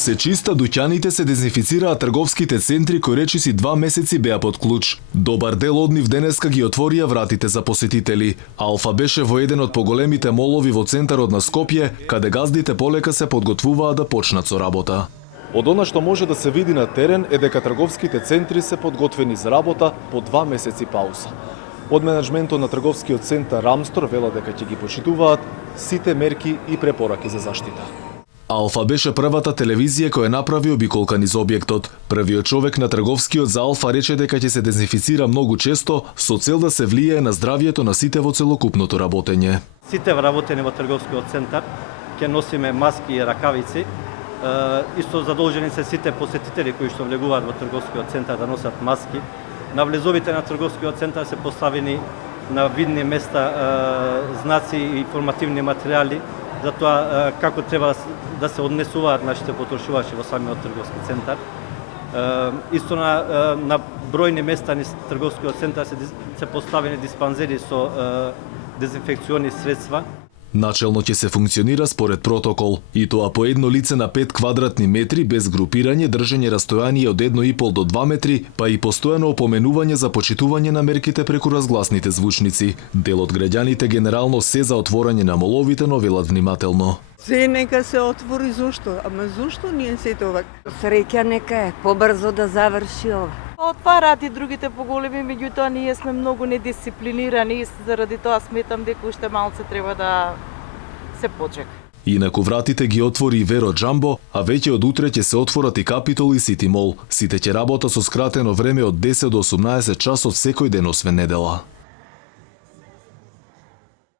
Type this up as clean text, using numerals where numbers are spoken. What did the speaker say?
Се чиста дуќаните, се дезинфицираа трговските центри кои речиси 2 месеци беа под клуч. Добар дел од нив денеска ги отворија вратите за посетители. Алфа беше во еден од поголемите молови во центарот на Скопје, каде газдите полека се подготвуваа да почнат со работа. Од она што може да се види на терен е дека трговските центри се подготвени за работа по 2 месеци пауза. Од менеджментот на трговскиот центар Рамстор велат дека ќе ги почитуваат сите мерки и препораки за заштита. Алфа беше првата телевизија која направи обиколка низ објектот. Првиот човек на трговскиот за Алфа рече дека ќе се дезинфицира многу често со цел да се влијае на здравјето на сите во целокупното работење. Сите вработени во трговскиот центар ќе носиме маски и ракавици. Исто задолжени се сите посетители кои што влегуваат во трговскиот центар да носат маски. На влезовите на трговскиот центар се поставени на видни места знаци и информативни материјали за тоа како треба да се однесуваат нашите потрошувачи во самиот трговски центар. Исто на бројни места низ трговскиот центар се поставени диспанзери со дезинфекциони средства. Начелно ќе се функционира според протокол, и тоа по едно лице на 5 квадратни метри без групирање, држење растојание од 1,5 до 2 метри, па и постојано опоменување за почитување на мерките преку разгласните звучници. Дел од граѓаните генерално се за отворање на моловите, но велат внимателно. Се нека се отвори, зошто? Ама зошто ние се тоа? Среќа нека е, побрзо да заврши ова. Отвараат и другите поголеми, меѓутоа ние сме многу недисциплинирани и заради тоа сметам дека уште малце треба да се почека. Инаку вратите ги отвори Веро Джамбо, а веќе од утре ќе се отворат и Капитол и Сити Мол. Сите ќе работат со скратено време од 10 до 18 часот секој ден освен недела.